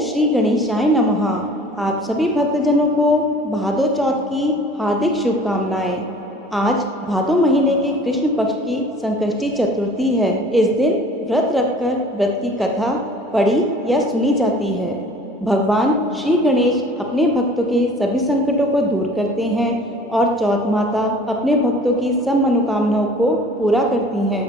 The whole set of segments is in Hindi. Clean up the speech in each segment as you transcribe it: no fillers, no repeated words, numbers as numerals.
श्री गणेशाय नमः। आप सभी भक्तजनों को भादो चौथ की हार्दिक शुभकामनाएं। आज भादो महीने के कृष्ण पक्ष की संकष्टी चतुर्थी है। इस दिन व्रत रखकर व्रत की कथा पढ़ी या सुनी जाती है। भगवान श्री गणेश अपने भक्तों के सभी संकटों को दूर करते हैं और चौथ माता अपने भक्तों की सब मनोकामनाओं को पूरा करती हैं।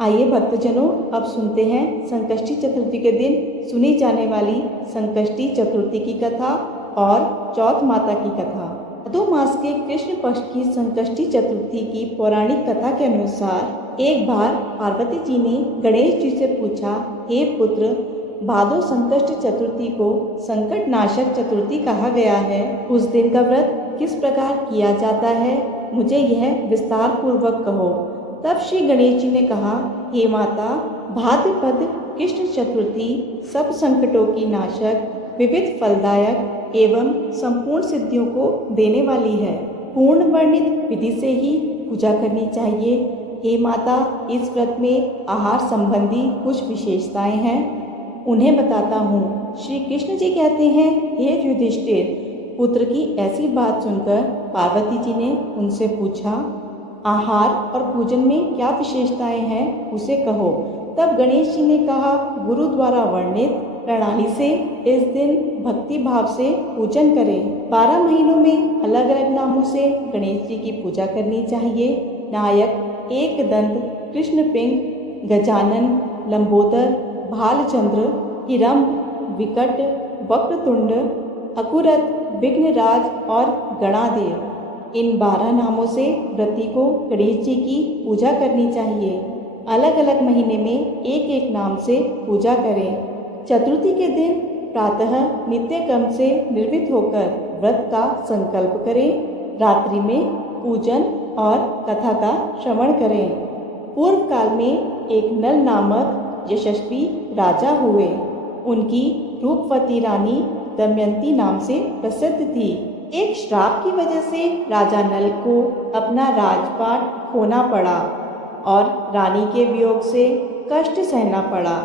आइए भक्तजनों, अब सुनते हैं संकष्टी चतुर्थी के दिन सुनी जाने वाली संकष्टी चतुर्थी की कथा और चौथ माता की कथा। भादो मास के कृष्ण पक्ष की संकष्टी चतुर्थी की पौराणिक कथा के अनुसार एक बार पार्वती जी ने गणेश जी से पूछा, हे पुत्र, भादो संकष्ट चतुर्थी को संकट नाशक चतुर्थी कहा गया है। उस दिन का व्रत किस प्रकार किया जाता है, मुझे यह विस्तार पूर्वक कहो। तब श्री गणेश जी ने कहा, हे माता, भाद्रपद कृष्ण चतुर्थी सब संकटों की नाशक, विविध फलदायक एवं संपूर्ण सिद्धियों को देने वाली है। पूर्ण वर्णित विधि से ही पूजा करनी चाहिए। हे माता, इस व्रत में आहार संबंधी कुछ विशेषताएं हैं, उन्हें बताता हूँ। श्री कृष्ण जी कहते हैं, हे युधिष्ठिर, पुत्र की ऐसी बात सुनकर पार्वती जी ने उनसे पूछा, आहार और पूजन में क्या विशेषताएं हैं, उसे कहो। तब गणेश जी ने कहा, गुरु द्वारा वर्णित प्रणाली से इस दिन भक्ति भाव से पूजन करें। 12 महीनों में अलग अलग नामों से गणेश जी की पूजा करनी चाहिए। नायक, एक दंत, कृष्णपिंग, गजानन, लंबोदर, भालचंद्र, हिरंब, विकट, वक्रतुंड, अकुरत, विघ्नराज और गणादेव। इन 12 नामों से व्रती को गणेश जी की पूजा करनी चाहिए। अलग अलग महीने में एक एक नाम से पूजा करें। चतुर्थी के दिन प्रातः नित्य कर्म से निर्वृत्त होकर व्रत का संकल्प करें। रात्रि में पूजन और कथा का श्रवण करें। पूर्व काल में एक नल नामक यशस्वी राजा हुए। उनकी रूपवती रानी दमयंती नाम से प्रसिद्ध थी। एक श्राप की वजह से राजा नल को अपना राजपाट खोना पड़ा और रानी के वियोग से कष्ट सहना पड़ा।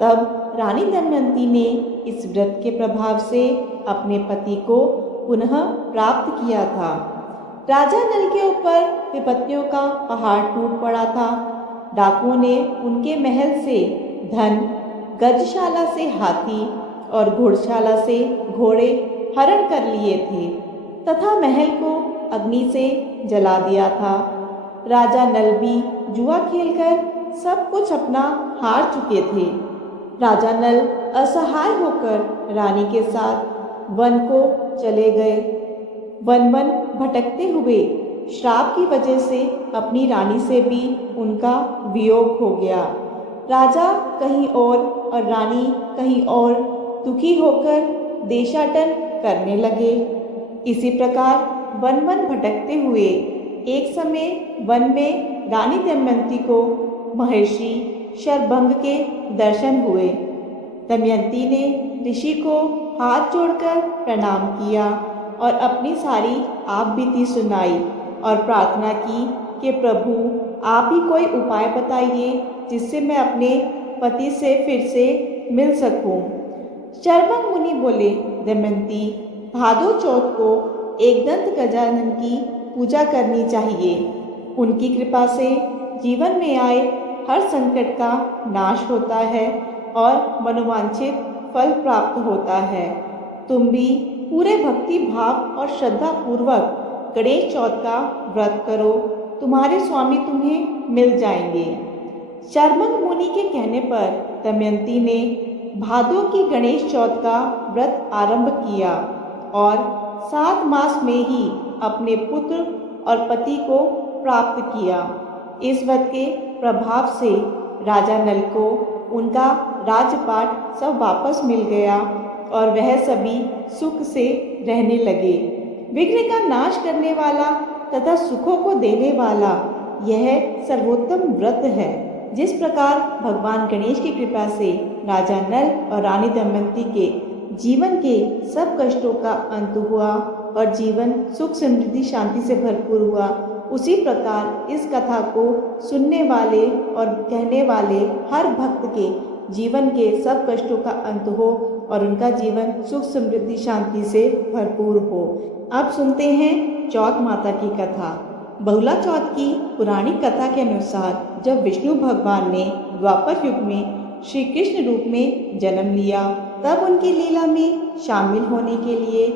तब रानी दमयंती ने इस व्रत के प्रभाव से अपने पति को पुनः प्राप्त किया था। राजा नल के ऊपर विपत्तियों का पहाड़ टूट पड़ा था। डाकुओं ने उनके महल से धन, गजशाला से हाथी और घोड़शाला से घोड़े हरण कर लिए थे तथा महल को अग्नि से जला दिया था। राजा नल भी जुआ खेलकर सब कुछ अपना हार चुके थे। राजा नल असहाय होकर रानी के साथ वन को चले गए। वन वन भटकते हुए श्राप की वजह से अपनी रानी से भी उनका वियोग हो गया। राजा कहीं और रानी कहीं और दुखी होकर देशाटन करने लगे। इसी प्रकार वन वन भटकते हुए एक समय वन में रानी दमयंती को महर्षि शरभंग के दर्शन हुए। दमयंती ने ऋषि को हाथ जोड़कर प्रणाम किया और अपनी सारी आपबीती सुनाई और प्रार्थना की कि प्रभु, आप ही कोई उपाय बताइए जिससे मैं अपने पति से फिर से मिल सकूं। शरभंग मुनि बोले, दमयंती, भादो चौथ को एकदंत गजानन की पूजा करनी चाहिए। उनकी कृपा से जीवन में आए हर संकट का नाश होता है और मनोवांछित फल प्राप्त होता है। तुम भी पूरे भक्ति भाव और श्रद्धा पूर्वक गणेश चौथ का व्रत करो, तुम्हारे स्वामी तुम्हें मिल जाएंगे। शरभंग मुनि के कहने पर दमयंती ने भादो की गणेश चौथ का व्रत आरंभ किया और 7 मास में ही अपने पुत्र और पति को प्राप्त किया। इस व्रत के प्रभाव से राजा नल को उनका राजपाट सब वापस मिल गया और वह सभी सुख से रहने लगे। विघ्न का नाश करने वाला तथा सुखों को देने वाला यह सर्वोत्तम व्रत है। जिस प्रकार भगवान गणेश की कृपा से राजा नल और रानी दमयंती के जीवन के सब कष्टों का अंत हुआ और जीवन सुख समृद्धि शांति से भरपूर हुआ, उसी प्रकार इस कथा को सुनने वाले और कहने वाले हर भक्त के जीवन के सब कष्टों का अंत हो और उनका जीवन सुख समृद्धि शांति से भरपूर हो। अब सुनते हैं चौथ माता की कथा। बहुला चौथ की पुरानी कथा के अनुसार जब विष्णु भगवान ने द्वापर युग में श्री कृष्ण रूप में जन्म लिया, तब उनकी लीला में शामिल होने के लिए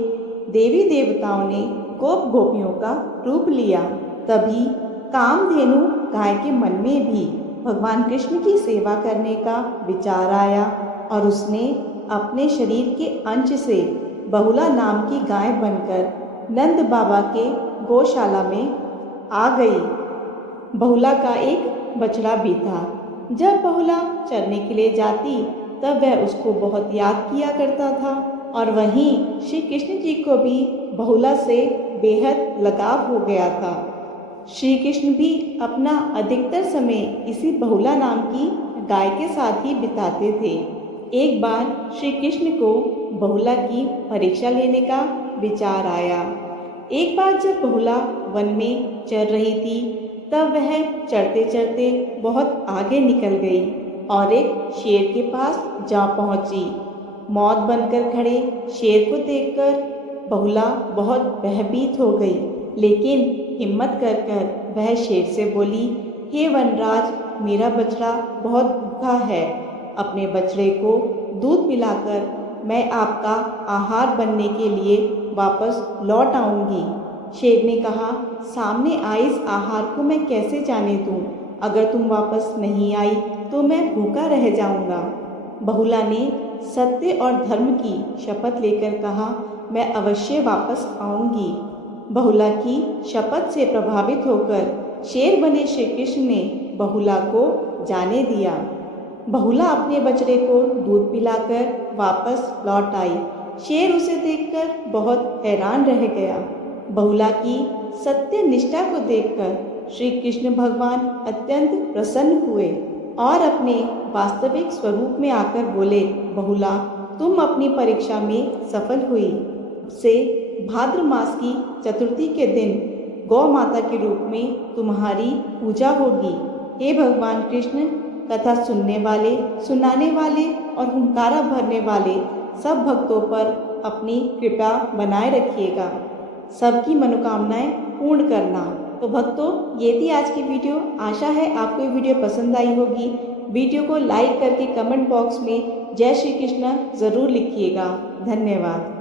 देवी देवताओं ने गोप गोपियों का रूप लिया। तभी कामधेनु गाय के मन में भी भगवान कृष्ण की सेवा करने का विचार आया और उसने अपने शरीर के अंश से बहुला नाम की गाय बनकर नंद बाबा के गौशाला में आ गई। बहुला का एक बछड़ा भी था। जब बहुला चरने के लिए जाती तब वह उसको बहुत याद किया करता था और वहीं श्री कृष्ण जी को भी बहुला से बेहद लगाव हो गया था। श्री कृष्ण भी अपना अधिकतर समय इसी बहुला नाम की गाय के साथ ही बिताते थे। एक बार श्री कृष्ण को बहुला की परीक्षा लेने का विचार आया। एक बार जब बहुला वन में चर रही थी तब वह चढ़ते चढ़ते बहुत आगे निकल गई और एक शेर के पास जा पहुंची। मौत बनकर खड़े शेर को देखकर बहुला बहुत भयभीत हो गई, लेकिन हिम्मत कर वह शेर से बोली, हे वनराज, मेरा बछड़ा बहुत भूखा है। अपने बछड़े को दूध पिलाकर मैं आपका आहार बनने के लिए वापस लौट आऊंगी। शेर ने कहा, सामने आए इस आहार को मैं कैसे जाने दूं? अगर तुम वापस नहीं आई तो मैं भूखा रह जाऊंगा। बहुला ने सत्य और धर्म की शपथ लेकर कहा, मैं अवश्य वापस आऊंगी। बहुला की शपथ से प्रभावित होकर शेर बने श्री कृष्ण ने बहुला को जाने दिया। बहुला अपने बछड़े को दूध पिलाकर वापस लौट आई। शेर उसे देखकर बहुत हैरान रह गया। बहुला की सत्य निष्ठा को देखकर श्री कृष्ण भगवान अत्यंत प्रसन्न हुए और अपने वास्तविक स्वरूप में आकर बोले, बहुला, तुम अपनी परीक्षा में सफल हुई। से भाद्र मास की चतुर्थी के दिन गौ माता के रूप में तुम्हारी पूजा होगी। हे भगवान कृष्ण, कथा सुनने वाले, सुनाने वाले और हुंकारा भरने वाले सब भक्तों पर अपनी कृपा बनाए रखिएगा। सबकी मनोकामनाएं पूर्ण करना। तो भक्तों, ये थी आज की वीडियो। आशा है आपको ये वीडियो पसंद आई होगी। वीडियो को लाइक करके कमेंट बॉक्स में जय श्री कृष्ण ज़रूर लिखिएगा। धन्यवाद।